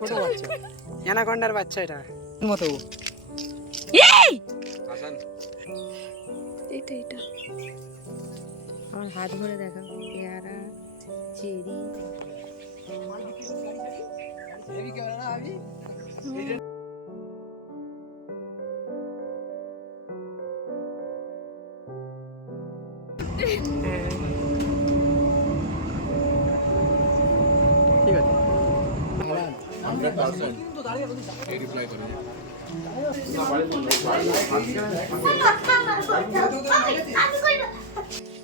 ছোট বাচ্চা। অ্যানাকন্ডার বাচ্চা এটা। মতো এইটা এইটা। আমার হাত ভরে দেখা। পেয়ারা চেরি। ঠিক আছে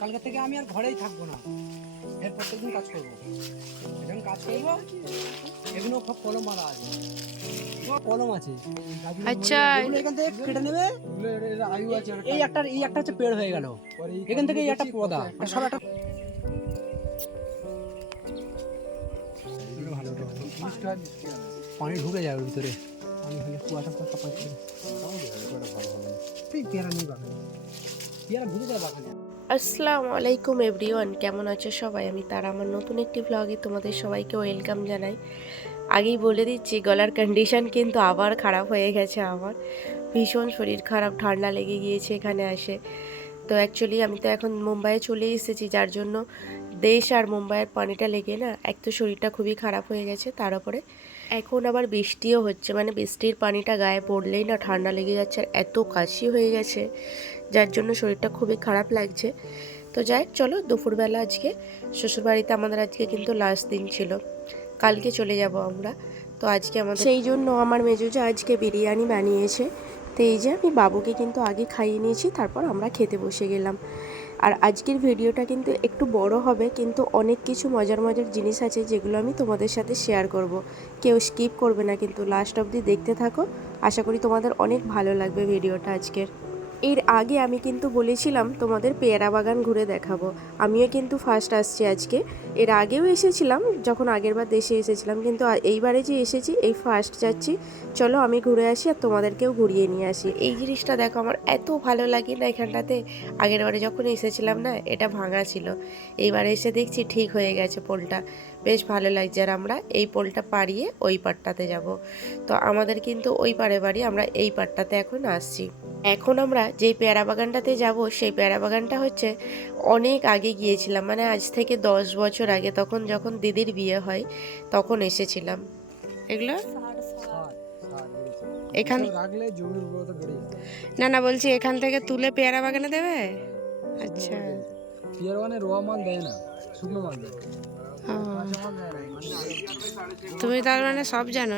কালকে থেকে আমি আর ঘরেই থাকব না। এর প্রত্যেকদিন কাজ করব। যখন কাজ করব এগুলো সব কলম মারা আছে। কলম আছে। আচ্ছা। এখান থেকে কেটে নেবে। এই একটা এই একটা হচ্ছে পেড় হয়ে গেল। এখান থেকে এই একটা পদা। সব একটা ভালো পানি ঢুকে যাবে ভিতরে। পানি হলে কুয়াশা কুয়াশা এই পেয়ারা নেই বাগানে পেয়ারা ঢুকে যায় বাগানে আসসালামু আলাইকুম এভরিওয়ান, কেমন আছো সবাই? আমি তারা, আমার নতুন একটি ব্লগে তোমাদের সবাইকে ওয়েলকাম জানাই। আগেই বলে দিচ্ছি, গলার কন্ডিশন কিন্তু আবার খারাপ হয়ে গেছে আমার। ভীষণ শরীর খারাপ, ঠান্ডা লেগে গিয়েছে এখানে আসে তো অ্যাকচুয়ালি আমি তো এখন মুম্বাইয়ে চলে এসেছি, যার জন্য দেশ আর মুম্বাইয়ের পানিটা লেগে না, এক তো শরীরটা খুবই খারাপ হয়ে গেছে, তার উপরে এখন আবার বৃষ্টিও হচ্ছে মানে বৃষ্টির পানিটা গায়ে পড়লেই না ঠান্ডা লেগে যাচ্ছে আর এত কাশি হয়ে গেছে, যার জন্য শরীরটা খুবই খারাপ লাগছে। তো যাই চলো দুপুরবেলা আজকে, শ্বশুরবাড়িতে আমাদের আজকে কিন্তু লাস্ট দিন ছিল, কালকে চলে যাব আমরা। তো আজকে আমাদের সেই জন্য আমার মেজুজা আজকে বিরিয়ানি বানিয়েছে, তো এই যে আমি বাবুকে কিন্তু আগে খাইয়ে নিয়েছি, তারপর আমরা খেতে বসে গেলাম। আর আজকের ভিডিওটা কিন্তু একটু বড় হবে, কিন্তু অনেক কিছু মজার মজার জিনিস আছে যেগুলো আমি তোমাদের সাথে শেয়ার করব। কেউ স্কিপ করবে না, কিন্তু লাস্ট অবধি দেখতে থাকো। আশা করি তোমাদের অনেক ভালো লাগবে ভিডিওটা আজকের। এর আগে আমি কিন্তু বলেছিলাম তোমাদের পেয়ারা বাগান ঘুরে দেখাবো। আমিও কিন্তু ফার্স্ট আসছি আজকে। এর আগেও এসেছিলাম, যখন আগেরবার দেশে এসেছিলাম, কিন্তু এইবারে যে এসেছি, এই ফার্স্ট যাচ্ছি, চলো আমি ঘুরে আসি আর তোমাদেরকেও ঘুরিয়ে নিয়ে আসি। এই জিনিসটা দেখো, আমার এত ভালো লাগে না এখানটাতে। আগের বারে যখন এসেছিলাম না, এটা ভাঙা ছিল। এইবারে এসে দেখছি ঠিক হয়ে গেছে পোলটা। বেশ ভালো লাগছে আর আমরা এই পোলটা পাড়িয়ে ওই পাটটাতে যাব। তো আমাদের কিন্তু ওই পাড়ে বাড়ি, আমরা এই পাটটাতে এখন আসছি। এখন আমরা যেই পেয়ারা বাগানটাতে যাব, সেই পেয়ারা বাগানটা হচ্ছে অনেক আগে গিয়েছিলাম। মানে আজ থেকে দশ বছর আগে তখন যখন দিদির বিয়ে হয় তখন এসেছিলাম। এগুলো? এখান না না বলছি এখান থেকে তুলে পেয়ারা বাগানে দেবে? আচ্ছা। পিয়ার রোয়া মাল দেয় না শুকনো মাল দেয়। তুমি তার মানে সব জানো?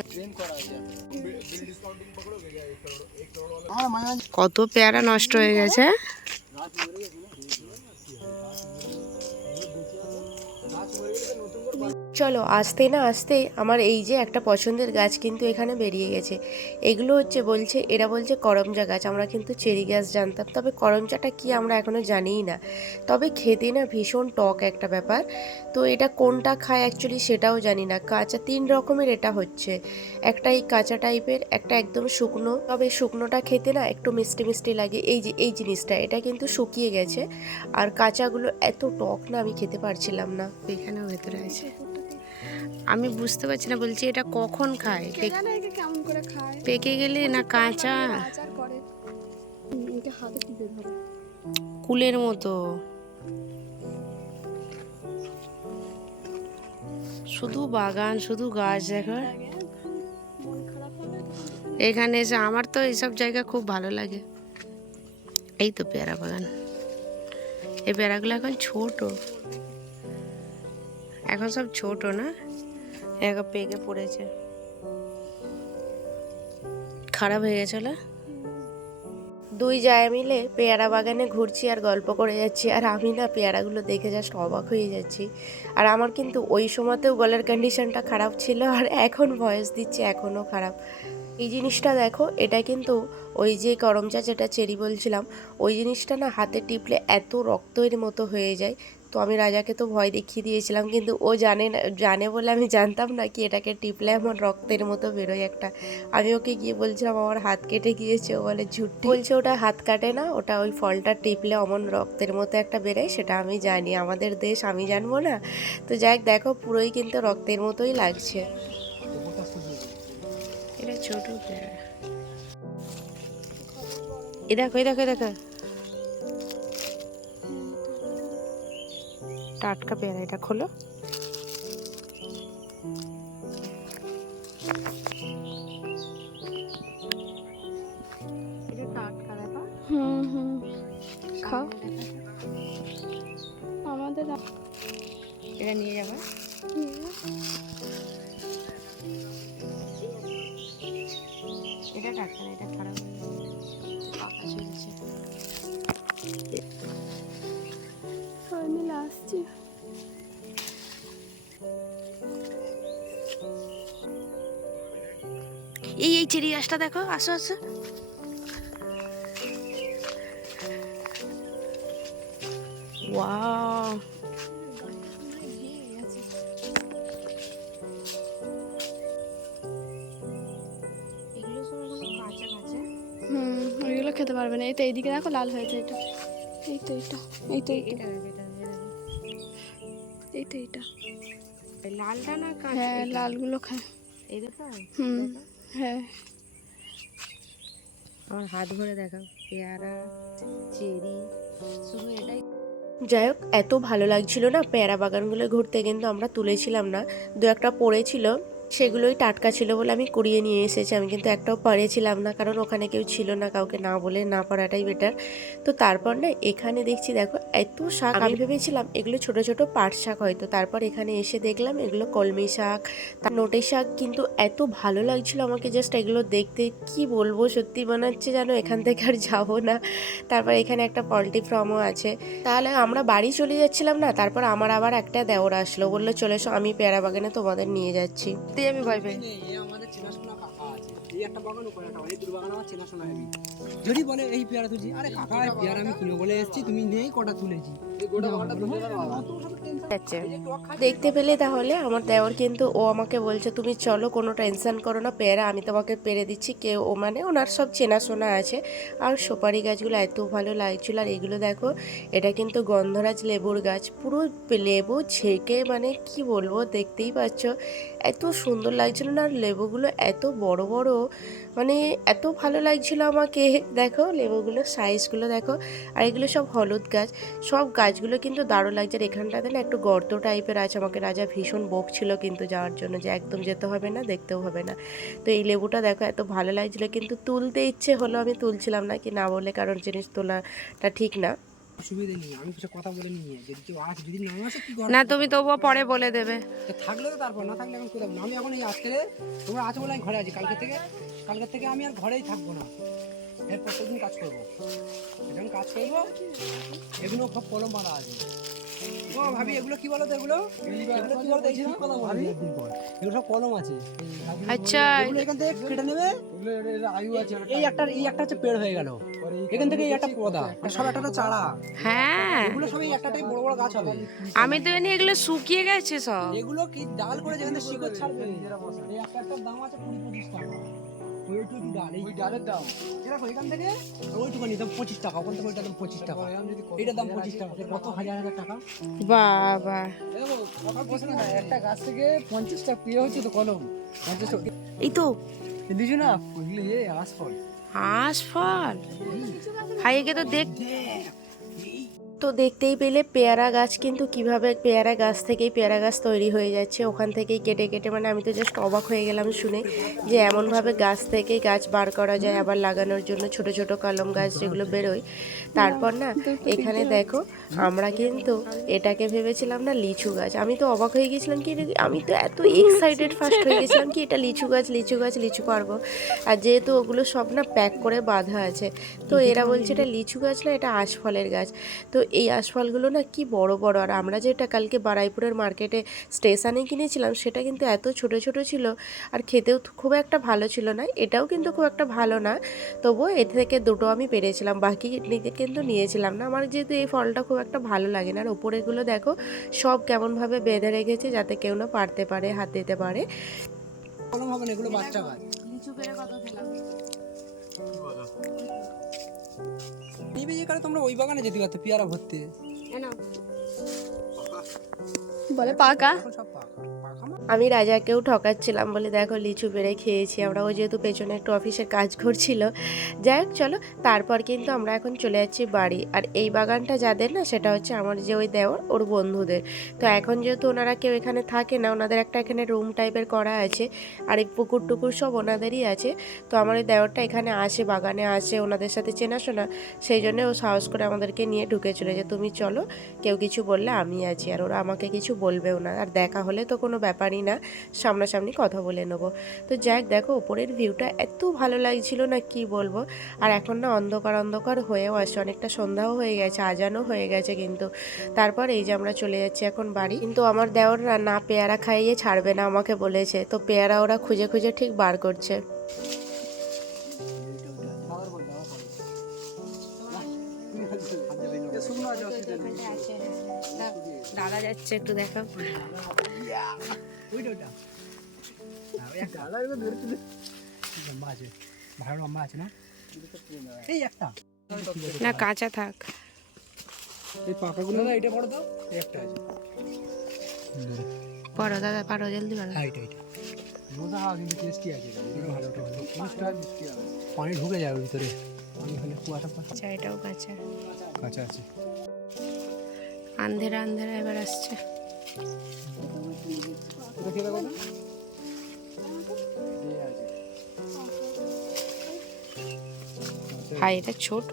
কত পেয়ারা নষ্ট হয়ে গেছে? চলো, আসতে না আসতে আমার এই যে একটা পছন্দের গাছ কিন্তু এখানে বেরিয়ে গেছে। এগুলো হচ্ছে বলছে, এরা বলছে করমজা গাছ, আমরা কিন্তু চেরি গাছ জানতাম। তবে করমজাটা কি আমরা এখনও জানিই না। তবে খেতে না ভীষণ টক একটা ব্যাপার। তো এটা কোনটা খায় অ্যাকচুয়ালি সেটাও জানি না। কাঁচা তিন রকমের এটা হচ্ছে। একটা এই কাঁচা টাইপের, একটা একদম শুকনো। তবে শুকনোটা খেতে না একটু মিষ্টি মিষ্টি লাগে। এই যে, এই জিনিসটা, এটা কিন্তু শুকিয়ে গেছে। আর কাঁচাগুলো এত টক না, আমি খেতে পারছিলাম না। এখানেও ভেতরে আছে। আমি বুঝতে পারছি না বলছি এটা কখন খায়? কেমন করে খায়? পেকে গেলে না কাঁচা? কুলের মতো। শুধু বাগান শুধু গাছ দেখো খারাপ হবে এখানে এসে আমার তো এইসব জায়গা খুব ভালো লাগে। এই তো পেয়ারা বাগান। এই পেয়ারাগুলো এখন ছোট। এখন সব ছোট না? এখন পেকে পড়েছে। খারাপ হয়ে গেছিল দুই জায় মিলে পেয়ারা বাগানে ঘুরছি আর গল্প করে যাচ্ছি, আর আমি না পেয়ারাগুলো দেখে জাস্ট অবাক হয়ে যাচ্ছি। আর আমার কিন্তু ওই সময়তেও গলার কন্ডিশনটা খারাপ ছিল, আর এখন ভয়েস দিচ্ছে এখনও খারাপ। এই জিনিসটা দেখো, এটা কিন্তু ওই যে করমচা যেটা চেরি বলছিলাম, ওই জিনিসটা না হাতে টিপলে এত রক্তের মতো হয়ে যায় তো আমি রাজাকে তো ভয় দেখিয়ে দিয়েছিলাম, কিন্তু ও জানে না, জানে বলে আমি জানতাম না কি এটাকে টিপলে আমার রক্তের মতো বেরোয় একটা। আমি ওকে গিয়ে বলছিলাম, আমার হাত কেটে গিয়েছে। ও বলে, ঝুট। বলছে, ওটা হাত কাটে না, ওটা ওই ফলটা টিপলে অমন রক্তের মতো একটা বেরোয়, সেটা আমি জানি। আমাদের দেশ আমি জানব না? তো যাই হোক, দেখো, পুরোই কিন্তু রক্তের মতোই লাগছে। এটা ছোট এ দেখো এ দেখো দেখো। টাটকা পেয়ারা এটা খোলো। এই এই চেরি গাছটা দেখো আসো আসো। ওয়াও। এগুলো সব কাঁচা কাঁচা। হুম ওইগুলো খেতে পারবে না। এই তো এইদিকে দেখো লাল হয়েছে এটা। এই তো এইটা এই তো এইটা। এই তো এইটা। লালটা না হ্যাঁ লালগুলো খায় এই হুম। হ্যাঁ। আমার হাত ভরে দেখা পেয়ারা চেরি শুধু এটাই। যাই হোক এত ভালো লাগছিল না পেয়ারা বাগানগুলো ঘুরতে কিন্তু আমরা তুলেছিলাম না। দু একটা পড়েছিল। সেগুলোই টাটকা ছিল বলে আমি কুড়িয়ে নিয়ে এসেছি। আমি কিন্তু একটাও পারেছিলাম না কারণ ওখানে কেউ ছিল না কাউকে না বলে না পারাটাই বেটার তো তারপর না এখানে দেখছি দেখো এত শাক আমি ভেবেছিলাম এগুলো ছোট ছোট পাট শাক হয়তো। তারপর এখানে এসে দেখলাম এগুলো কলমি শাক নোটে শাক কিন্তু এত ভালো লাগছিল আমাকে জাস্ট এগুলো দেখতে। কি বলব সত্যি মনে হচ্ছে যেন এখান থেকে আর যাব না। তারপর এখানে একটা পোলট্রি ফার্মও আছে। তাহলে আমরা বাড়ি চলে যাচ্ছিলাম না তারপর আমার আবার একটা দেওর আসলো। বলল চলে এসো আমি পেয়ারা বাগানে তোমাদের নিয়ে যাচ্ছি। দিয়ে আমি ভয় পাই এই একটা বাগান ওপরে একটা এই দুটো বাগান আমার চেনাশোনা হেবি যদি বলে এই পেয়ারা তুলছি। আরে কাকা এই পেয়ারা আমি কিনে বলে এসেছি তুমি নেই কটা তুলেছি? দেখতে পেলে তাহলে আমার দেওর কিন্তু ও আমাকে বলছে তুমি চলো কোনো টেনশন করো না পেয়ারা আমি তোমাকে পেরে দিচ্ছি কেউ ও মানে ওনার সব চেনাশোনা আছে। আর সুপারি গাছগুলো এত ভালো লাগছিল আর এগুলো দেখো এটা কিন্তু গন্ধরাজ লেবুর গাছ পুরো লেবু ছেঁকে মানে কি বলব দেখতেই পাচ্ছ। এত সুন্দর লাগছিল না আর লেবুগুলো এত বড় বড়। মানে এত ভালো লাগছিল আমাকে। দেখো লেবুগুলোর সাইজগুলো দেখো। আর এগুলো সব হলুদ গাছ। সব গাছগুলো কিন্তু দারুণ লাগছে। আর এখানটাতে না একটু গর্ত টাইপের আছে। আমাকে রাজা ভীষণ বকছিল কিন্তু যাওয়ার জন্য যে একদম যেতে হবে না, দেখতেও হবে না। তো এই লেবুটা দেখো, এত ভালো লাগছিল। কিন্তু তুলতে ইচ্ছে হলো আমি তুলছিলাম না, কি না বলে, কারণ জিনিস তোলাটা ঠিক না। অসুবিধে নেই আমি কিছু কথা বলে নিয়ে যদি কেউ আসে যদি না আসে কি না তুমি তবুও পরে বলে দেবে। থাকলে তো তারপর না থাকলে এখন কোথাও আমি এখন এই আজকে তোমরা আছো বলে আমি ঘরে আছি কালকে থেকে কালকে থেকে আমি আর ঘরেই থাকব না। এর প্রত্যেকদিন কাজ করব। যখন কাজ করব। এগুলো সব কলম মারা আছে। ভাবি এগুলো কি বলো তো এগুলো? এগুলো কি বলো তো ভাবি এগুলো সব কলম আছে। আচ্ছা। এগুলো এখান থেকে কেটে নেবে। এই একটা। এই একটা হচ্ছে পেড় হয়ে গেল। এখান থেকে এই একটা পদা সব একটা চারা। হ্যাঁ। এগুলো সব এই একটাটাই বড় বড় গাছ হবে। আমি তো জানি এগুলো শুকিয়ে গেছে সব। এগুলো কি ডাল করে যেখানে শিকড় ছাড়বে? এই একটা একটা দাম আছে কুড়ি পঁচিশ টাকা। ওইটুকু ডাল এই ডালের দাম। এরকম এখান থেকে ওইটুখানি দাম পঁচিশ টাকা ওখান থেকে ওইটার দাম পঁচিশ টাকা। এইটার দাম পঁচিশ টাকা কত হাজার হাজার টাকা? বাবা। একটা গাছ থেকে পঞ্চাশটা পেয়ে হচ্ছে তো কলম। পঞ্চাশ এই তো। দিছো না? আশফল হাঁস ফল তো দেখ। তো দেখতেই পেলে পেয়ারা গাছ কিন্তু কীভাবে পেয়ারা গাছ থেকেই পেয়ারা গাছ তৈরি হয়ে যাচ্ছে, ওখান থেকেই কেটে কেটে মানে আমি তো জাস্ট অবাক হয়ে গেলাম শুনে যে এমনভাবে গাছ থেকে গাছ বার করা যায়, আবার লাগানোর জন্য ছোট ছোট কলম গাছ যেগুলো বেরোয়। তারপর না, এখানে দেখো, আমরা কিন্তু এটাকে ভেবেছিলাম না লিচু গাছ। আমি তো অবাক হয়ে গেছিলাম কি আমি তো এত এক্সাইটেড ফার্স্ট হয়ে গেছিলাম কি এটা লিচু গাছ লিচু গাছ, লিচু পারব। আর যেহেতু ওগুলো সব না প্যাক করে বাঁধা আছে, তো এরা বলছে এটা লিচু গাছ না, এটা আশফলের গাছ। তো এই আশফলগুলো না কি বড় বড়। আর আমরা যেটা কালকে বারাইপুরের মার্কেটে স্টেশনে কিনেছিলাম সেটা কিন্তু এত ছোট ছোট ছিল আর খেতেও খুব একটা ভালো ছিল না। এটাও কিন্তু খুব একটা ভালো না। তবুও এ থেকে দুটো আমি পেরেছিলাম বাকি নিতে কিন্তু নিয়েছিলাম না। আমার যেহেতু এই ফলটা খুব একটা ভালো লাগে না। আর ওপরেগুলো দেখো সব কেমনভাবে বেঁধে রেখেছে যাতে কেউ না পারতে পারে হাত দিতে পারে। হবে না এগুলো বাচ্চা যে কারণে তোমরা ওই বাগানে যেতে পারতো পেয়ারা ভর্তি। বলে পাকা? সব পাকা। আমি রাজাকেও ঠকাচ্ছিলাম বলে দেখো লিচু পেড়ে খেয়েছি। আমরা ও যেহেতু পেছনে একটু অফিসের কাজ করছিল। যাই হোক, চলো, তারপর কিন্তু আমরা এখন চলে যাচ্ছি বাড়ি। আর এই বাগানটা যাদের না, সেটা হচ্ছে আমার যে ওই দেওর, ওর বন্ধুদের। তো এখন যেহেতু ওনারা কেউ এখানে থাকে না, ওনাদের একটা এখানে রুম টাইপের করা আছে। আর এই পুকুর টুকুর সব ওনাদেরই আছে। তো আমার ওই দেওরটা এখানে আসে, বাগানে আসে, ওনাদের সাথে চেনাশোনা। সেই জন্য ও সাহস করে আমাদেরকে নিয়ে ঢুকে চলে যে তুমি চলো, কেউ কিছু বললে আমি আছি, আর ওরা আমাকে কিছু বলবেও না। আর দেখা হলে তো কোনো ব্যাপারই না, সামনাসামনি কথা বলে নেব। তো যাক, দেখো ওপরের ভিউটা এত ভালো লাগছিল না, কি বলব? আর এখন না অন্ধকার অন্ধকার হয়েও আসছে, অনেকটা সন্ধ্যাও হয়ে গেছে, আজানও হয়ে গেছে কিন্তু। তারপর এই যে আমরা চলে যাচ্ছি এখন বাড়ি। কিন্তু আমার দেওররা না পেয়ারা খাইয়ে ছাড়বে না আমাকে বলেছে, তো পেয়ারা ওরা খুঁজে খুঁজে ঠিক বার করছে। দাদা যাচ্ছে, একটু দেখাও। ওইটা না, আছে আছে কাঁচা থাক এই পাকাগুলো না এটা বড় দাও একটা আছে পারো দাদা পারো জলদি পারো হ্যাঁ এটা এটা মোটা হাওয়া কিন্তু টেস্টি আছে এটা ভালো ওটা ভালো মিষ্টি আর মিষ্টি হবে পানি ঢুকে যাবে ভিতরে পানি হলে কুয়াশা কুয়াশা আচ্ছা এটাও কাঁচা কাঁচা আছে আন্ধেরা আন্ধেরা এবার আসছে এটা কি দেখো ভাই এটা ছোট।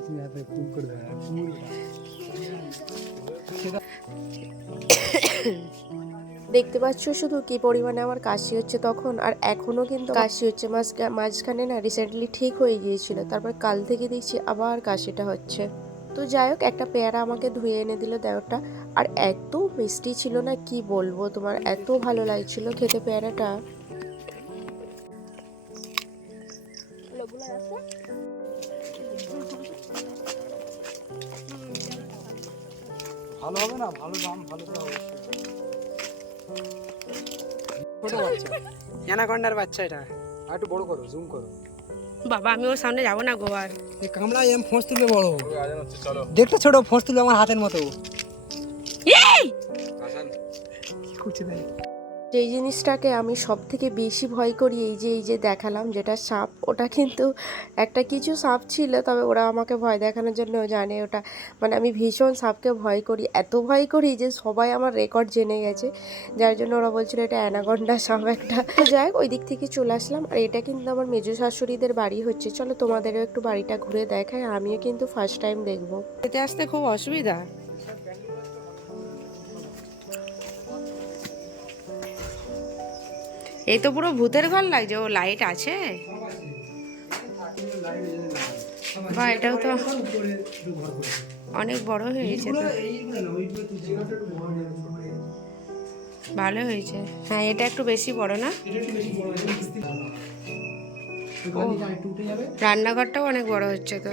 তুমি হাতে ফুল করে দেবে ফুল দেখতে পাচ্ছ শুধু কি পরিমাণে আমার কাশি হচ্ছে তখন আর এখনও কিন্তু কাশি হচ্ছে। মাঝ- মাঝখানে না রিসেন্টলি ঠিক হয়ে গিয়েছিল। তারপর কাল থেকে দেখছি আবার কাশিটা হচ্ছে। তো যাই হোক একটা পেয়ারা আমাকে ধুয়ে এনে দিল দেওয়ারটা আর এত মিষ্টি ছিল না কি বলব তোমার? এত ভালো লাগছিল খেতে পেয়ারাটা। ভালো হবে না? ভালো দাম ভালো তো অবশ্যই। ছোট বাচ্চা। অ্যানাকন্ডার বাচ্চা এটা। একটু বড় করো জুম করো। বাবা আমি ওর সামনে যাব না গো এই কামড়া এম ফোঁস তুলবে বড়। দেখতে ছোট ফোঁস তুলবে আমার হাতের মতো। কি করছে তাই যেই জিনিসটাকে আমি সব থেকে বেশি ভয় করি, এই যে এই যে দেখালাম যেটা সাপ, ওটা কিন্তু একটা কিছু সাপ ছিল, তবে ওরা আমাকে ভয় দেখানোর জন্য জানে ওটা। মানে আমি ভীষণ সাপকে ভয় করি, এত ভয় করি যে সবাই আমার রেকর্ড জেনে গেছে। যার জন্য ওরা বলছিল এটা অ্যানাগন্ডা সাপ একটা। যাই ওই দিক থেকে চলে আসলাম, আর এটা কিন্তু আমার মেজো শাশুড়িদের বাড়ি হচ্ছে। চলো তোমাদেরও একটু বাড়িটা ঘুরে দেখায় আমিও কিন্তু ফার্স্ট টাইম দেখব। এতে আসতে খুব অসুবিধা। এই তো পুরো ভূতের ঘর লাগছে, ও লাইট আছে। বা, এটাও তো অনেক বড় হয়েছে তো। ভালো হয়েছে। হ্যাঁ এটা একটু বেশি বড় না? রান্নাঘরটাও অনেক বড় হচ্ছে তো।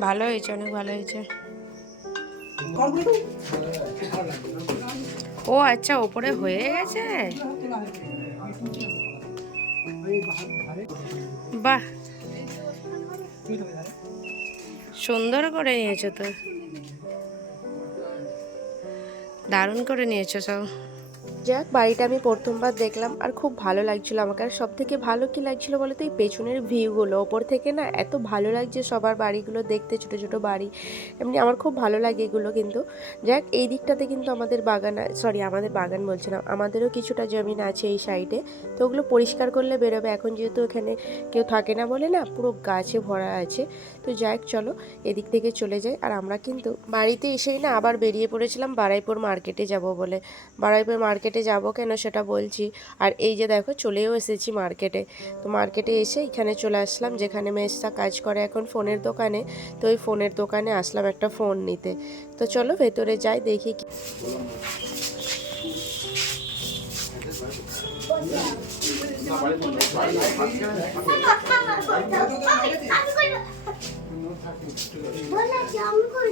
ভালো হয়েছে, অনেক ভালো হয়েছে। ও আচ্ছা ওপরে হয়ে গেছে? বাহ। সুন্দর করে নিয়েছো তো। দারুণ করে নিয়েছো সব। যাক, বাড়িটা আমি প্রথমবার দেখলাম আর খুব ভালো লাগছিল আমাকে। আর সব থেকে ভালো কি লাগছিল বলো তো এই পেছনের ভিউগুলো ওপর থেকে না এত ভালো লাগছে সবার বাড়িগুলো দেখতে, ছোট ছোট বাড়ি। এমনি আমার খুব ভালো লাগে এগুলো কিন্তু। যাক, এই দিকটাতে কিন্তু আমাদের বাগান সরি আমাদের বাগান বলছিলাম আমাদেরও কিছুটা জমিন আছে এই সাইডে তো ওগুলো পরিষ্কার করলে বেরোবে। এখন যেহেতু এখানে কেউ থাকে না বলে না, পুরো গাছে ভরা আছে। তো যাক, চলো এদিক থেকে চলে যাই। আর আমরা কিন্তু বাড়িতে এসেই না আবার বেরিয়ে পড়েছিলাম বারাইপুর মার্কেটে যাব বলে। বারাইপুর মার্কেটে যাব কেন সেটা বলছি। আর এই যে দেখো চলেও এসেছি মার্কেটে। তো মার্কেটে এসে এখানে চলে আসলাম যেখানে মেসটা কাজ করে এখন ফোনের দোকানে। তো ওই ফোনের দোকানে আসলাম একটা ফোন নিতে। তো চলো ভেতরে যাই দেখি কি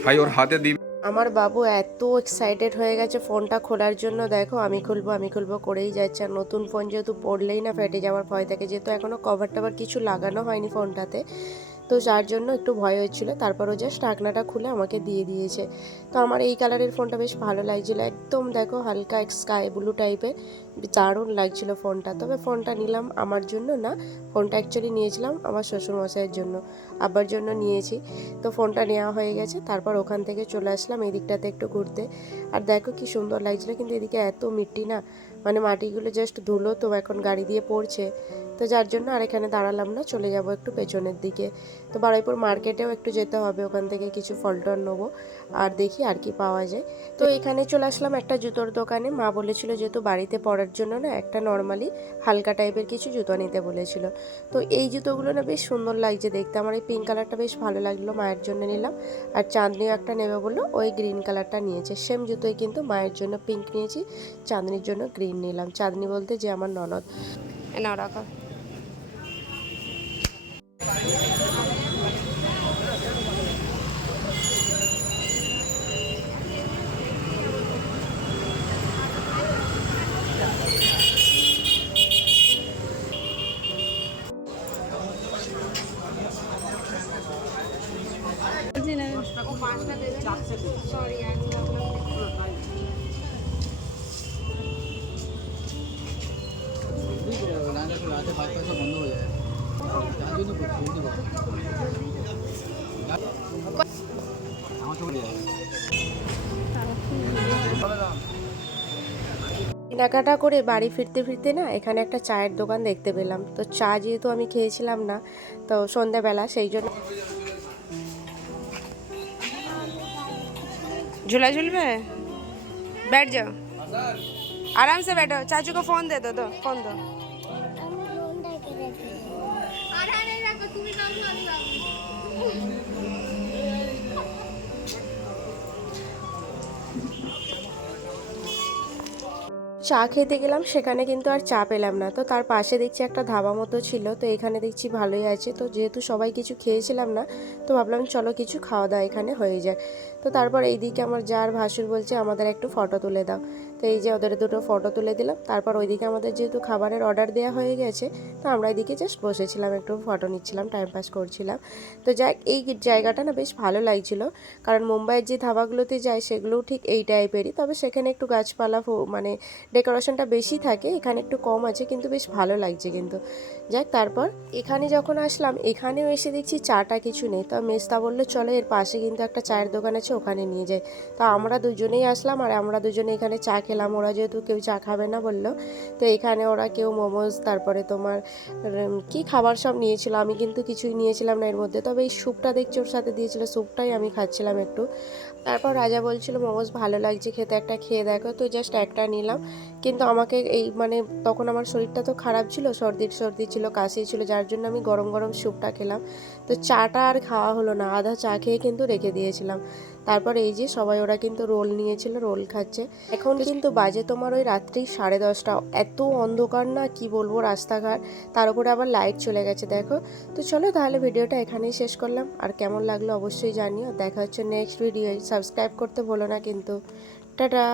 ভাই ওর হাতে দিবি। আমার বাবু এত এক্সাইটেড হয়ে গেছে ফোনটা খোলার জন্য। দেখো, আমি খুলবো আমি খুলবো করেই যাচ্ছে। আর নতুন ফোন যেহেতু পড়লেই না, ফেটে যাওয়ার ভয় থাকে। যেহেতু এখনও কভার টাভার কিছু লাগানো হয়নি ফোনটাতে তো যার জন্য একটু ভয় হচ্ছিল তারপরও জাস্ট ঢাকনাটা খুলে আমাকে দিয়ে দিয়েছে। তো আমার এই কালারের ফোনটা বেশ ভালো লাগছিল। একদম দেখো হালকা স্কাই ব্লু টাইপের দারুণ লাগছিল ফোনটা তবে ফোনটা নিলাম আমার জন্য না ফোনটা অ্যাকচুয়ালি নিয়েছিলাম আমার শ্বশুরমশাইয়ের জন্য। আব্বার জন্য নিয়েছি। তো ফোনটা নেওয়া হয়ে গেছে। তারপর ওখান থেকে চলে আসলাম এই দিকটাতে একটু ঘুরতে। আর দেখো কি সুন্দর লাগছিল। কিন্তু এদিকে এত মিট্টি না। মানে মাটিগুলো জাস্ট ধুলো তো এখন গাড়ি দিয়ে পড়ছে। তো যার জন্য আর এখানে দাঁড়ালাম না, চলে যাব একটু পেছনের দিকে। তো বারুইপুর মার্কেটেও একটু যেতে হবে, ওখান থেকে কিছু ফল টল নেব আর দেখি আর কি পাওয়া যায়। তো এখানে চলে আসলাম একটা জুতোর দোকানে। মা বলেছিল যেহেতু বাড়িতে পরার জন্য না, একটা নর্মালি হালকা টাইপের কিছু জুতো নিতে বলেছিল। তো এই জুতোগুলো না বেশ সুন্দর লাগছে দেখতে। আমার এই পিঙ্ক কালারটা বেশ ভালো লাগল মায়ের জন্য নিলাম। আর চাঁদনিও একটা নেবে বলল, ওই গ্রিন কালারটা নিয়েছে। সেম জুতোই কিন্তু মায়ের জন্য পিঙ্ক নিয়েছি, চাঁদনির জন্য গ্রিন নিলাম। চাঁদনি বলতে যে আমার ননদ। নাও রাখো রাতে পাঁচ পয়সা বন্ধ হয়ে যায় কেনাকাটা করে বাড়ি ফিরতে ফিরতে না এখানে একটা চায়ের দোকান দেখতে পেলাম তো চা যেহেতু আমি খেয়েছিলাম না তো সন্ধ্যাবেলা সেই জন্য झूला झूल में बैठ जाओ आराम से बैठो चाचू को फोन दे दो दो फोन दो চা খেতে গেলাম, সেখানে কিন্তু আর চা পেলাম না। তো তার পাশে দেখছি একটা ধাবা মতো ছিল, তো এখানে দেখছি ভালোই আছে। তো যেহেতু সবাই কিছু খেয়েছিলাম না, তো ভাবলাম চলো কিছু খাওয়া দাওয়া এখানে হয়ে যায় তো তারপর এইদিকে আমার যার ভাসুর বলছে, আমাদের একটু ফটো তুলে দাও। তো এই যে ওদের দুটো ফটো তুলে দিলাম। তারপর ওইদিকে আমাদের যেহেতু খাবারের অর্ডার দেওয়া হয়ে গেছে, তো আমরা এদিকে জাস্ট বসেছিলাম, একটু ফটো নিচ্ছিলাম টাইম পাস করছিলাম। তো যাক, এই জায়গাটা না বেশ ভালো লাগছিল। কারণ মুম্বাইয়ের যে ধাবাগুলোতে যায়, সেগুলোও ঠিক এই টাইপেরই তবে সেখানে একটু গাছপালা মানে ডেকোরেশনটা বেশি থাকে, এখানে একটু কম আছে, কিন্তু বেশ ভালো লাগছে কিন্তু। যাক, তারপর এখানে যখন আসলাম, এখানেও এসে দেখছি চাটা কিছু নেই। তো মেস্তা বলল, চলো, এর পাশে কিন্তু একটা চায়ের দোকান আছে, ওখানে নিয়ে যাই। তো আমরা দুজনেই আসলাম, আর আমরা দুজনে এখানে চা খেলাম। ওরা যেহেতু কেউ চা খাবে না বলল। তো এখানে ওরা কেউ মোমোজ তারপরে তোমার কি খাবার সব নিয়েছিল? আমি কিন্তু কিছুই নিয়েছিলাম না এর মধ্যে। তবে এই স্যুপটা দেখছি ওর সাথে দিয়েছিল, স্যুপটাই আমি খাচ্ছিলাম একটু। তারপর রাজা বলছিল মোমোজ ভালো লাগছে খেতে, একটা খেয়ে দেখো। তো জাস্ট একটা নিলাম। কিন্তু আমাকে এই মানে তখন আমার শরীরটা তো খারাপ ছিল সর্দির সর্দি ছিল, কাশি ছিল, যার জন্য আমি গরম গরম স্যুপটা খেলাম। তো চাটা আর খাওয়া হলো না, আধা চা খেয়ে কিন্তু রেখে দিয়েছিলাম। তারপর এই যে সবাই ওরা কিন্তু রোল নিয়েছিল রোল খাচ্ছে। এখন কিন্তু বাজে তোমার ওই রাত্রি সাড়ে দশটা। এত অন্ধকার না কি বলব রাস্তাঘাট। তার উপরে আবার লাইট চলে গেছে দেখো। তো চলো তাহলে ভিডিওটা এখানেই শেষ করলাম। আর কেমন লাগল অবশ্যই জানিও। দেখা হচ্ছে নেক্সট ভিডিও সাবস্ক্রাইব করতে ভুলো না কিন্তু। টাটা!